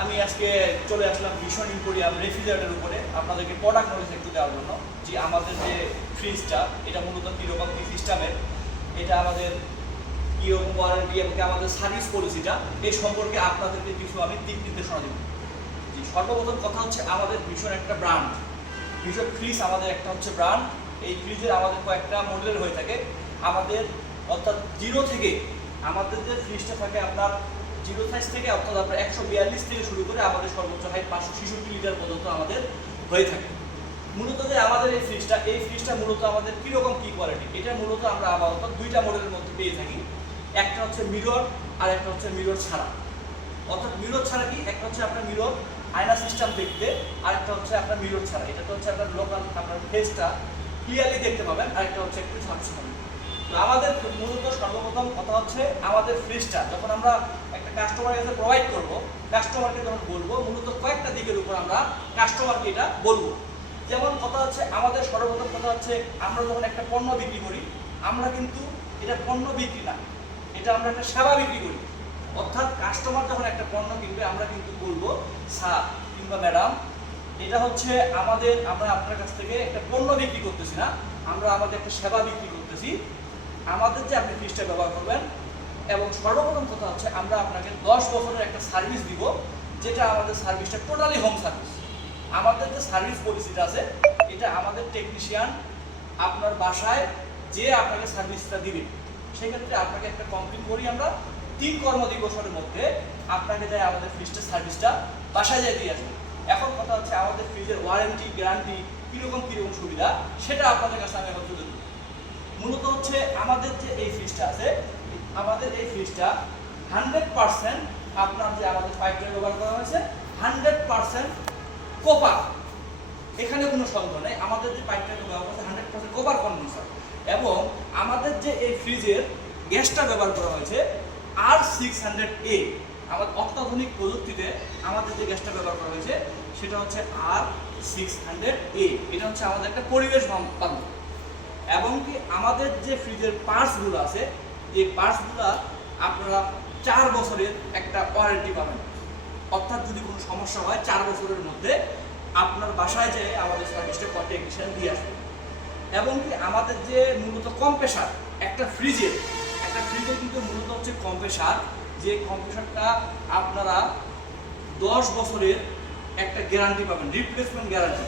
আমি আজকে চলে আসলাম ভিশন ইম্পোরিয়াম রেফ্রিজারেটরের উপরে আপনাদেরকে প্রোডাক্ট নলেজ একটু দেওয়ার জন্য। যে আমাদের যে ফ্রিজটা এটা মূলত কীরকম কী সিস্টেমের, এটা আমাদের কীরকম ওয়ারেন্টি এবং আমাদের সার্ভিস পলিসিটা এই সম্পর্কে আপনাদেরকে কিছু আমি দিক নির্দেশনা দেব। জি, সর্বপ্রথম কথা হচ্ছে আমাদের ভীষণ একটা ব্র্যান্ড, ভীষণ ফ্রিজ আমাদের একটা হচ্ছে ব্র্যান্ড। এই ফ্রিজের আমাদের কয়েকটা মডেল হয়ে থাকে আমাদের, অর্থাৎ জিরো থেকে আমাদের যে ফ্রিজটা থাকে আপনার জিরো সাইজ থেকে অর্থাৎ আপনার 142 থেকে শুরু করে আমাদের সর্বোচ্চ হাইট 566 লিটার পর্যন্ত আমাদের হয়ে থাকে। মূলত যে আমাদের এই ফ্রিজটা মূলত আমাদের কীরকম কী কোয়ালিটি, এটা মূলত আমরা আপাতত দুইটা মডেলের মধ্যে পেয়ে থাকি। একটা হচ্ছে মিরর আর একটা হচ্ছে মিরর ছাড়া। অর্থাৎ মিরর ছাড়া কি, একটা হচ্ছে আপনার মিরর আয়না সিস্টেম দেখতে, আরেকটা হচ্ছে আপনার মিরর ছাড়া। এটা তো হচ্ছে আপনার লোকাল আপনার ফেসটা ক্লিয়ারলি দেখতে পাবেন, আরেকটা হচ্ছে একটু ঝাপসা হবে। তো আমাদের মূলত সর্বপ্রথম কথা হচ্ছে আমাদের ফ্রিজটা যখন আমরা একটা কাস্টমারের কাছে প্রোভাইড করব, কাস্টমারকে যখন বলবো মূলত কয়েকটা দিকের উপর আমরা কাস্টমারকে এটা বলবো। যেমন কথা হচ্ছে আমাদের সর্বপ্রথম কথা হচ্ছে আমরা যখন একটা পণ্য বিক্রি করি, আমরা কিন্তু এটা পণ্য বিক্রি না, এটা আমরা একটা সেবা বিক্রি করি। অর্থাৎ কাস্টমার যখন একটা পণ্য কিনবে আমরা কিন্তু বলবো স্যার কিংবা ম্যাডাম, এটা হচ্ছে আমরা আপনার কাছ থেকে একটা পণ্য বিক্রি করতেছি না, আমরা আমাদের একটা সেবা বিক্রি করতেছি। আমাদের যে আপনি ফ্রিজটা ব্যবহার করবেন, এবং সর্বপ্রথম কথা হচ্ছে আমরা আপনাকে 10 বছরের একটা সার্ভিস দিব, যেটা আমাদের সার্ভিসটা টোটালি হোম সার্ভিস। আমাদের যে সার্ভিস পলিসিটা আছে এটা আমাদের টেকনিশিয়ান আপনার বাসায় যে আপনাকে সার্ভিসটা দিবে, সেক্ষেত্রে আপনাকে একটা কমপ্লেন করি আমরা 3 কর্মদিবসের মধ্যে আপনাকে যাই আমাদের ফ্রিজটার সার্ভিসটা বাসায় যাই দিয়ে আসবে। এখন কথা হচ্ছে আমাদের ফ্রিজের ওয়ারেন্টি গ্যারান্টি কীরকম সুবিধা সেটা আপনাদের কাছে আমি এখন তুলে দেব। মূলত হচ্ছে আমাদের যে এই ফ্রিজটা আছে, আমাদের এই ফ্রিজটা 100% আপনার যে আমাদের পাইপটা ব্যবহার করা হয়েছে 100% কপার, এখানে কোনো সন্দেহ নেই। আমাদের যে পাইপটা ব্যবহার করা হয়েছে 100% কপার কন্ডেন্সার, এবং আমাদের যে এই ফ্রিজের গ্যাসটা ব্যবহার করা হয়েছে R600A। আমাদের অত্যাধুনিক প্রযুক্তিতে আমাদের যে গ্যাসটা ব্যবহার করা হয়েছে সেটা হচ্ছে R600A। এটা হচ্ছে আমাদের একটা পরিবেশ বান্ধব। এবং কি আমাদের যে ফ্রিজের পার্টসগুলো আছে, এই পার্টসগুলো আপনারা 4 বছরের একটা ওয়ারেন্টি পাবেন। অর্থাৎ যদি কোনো সমস্যা হয় 4 বছরের মধ্যে আপনার বাসায় যেয়ে আমাদের সার্ভিসটা টেকনিশিয়ান দিয়ে আসবে। এবং কি আমাদের যে মূলত কম্প্রেসার, একটা ফ্রিজের কিন্তু মূলত হচ্ছে কম্প্রেসার, যে কম্প্রেসারটা আপনারা 10 বছরের একটা গ্যারান্টি পাবেন, রিপ্লেসমেন্ট গ্যারান্টি।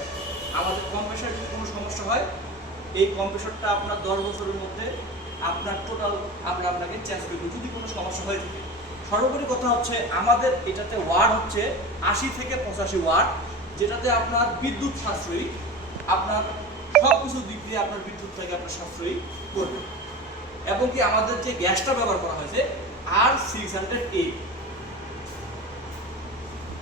আমাদের কম্প্রেসার যদি কোনো সমস্যা হয় এই কম্প্রেসারটা আপনার 10 বছরের মধ্যে আপনার টোটাল আমরা আপনাকে চেঞ্জ করে দেব যদি কোনো সমস্যা হয়ে থাকে। সর্বোপরি কথা হচ্ছে আমাদের এটাতে ওয়াট হচ্ছে 80 থেকে 85 ওয়াট, যেটাতে আপনার বিদ্যুৎ সাশ্রয়ী, আপনার সব কিছু দিক দিয়ে আপনার বিদ্যুৎ থেকে আপনার সাশ্রয়ী করবে। এবং কি আমাদের যে গ্যাসটা ব্যবহার করা হয়েছে R600A,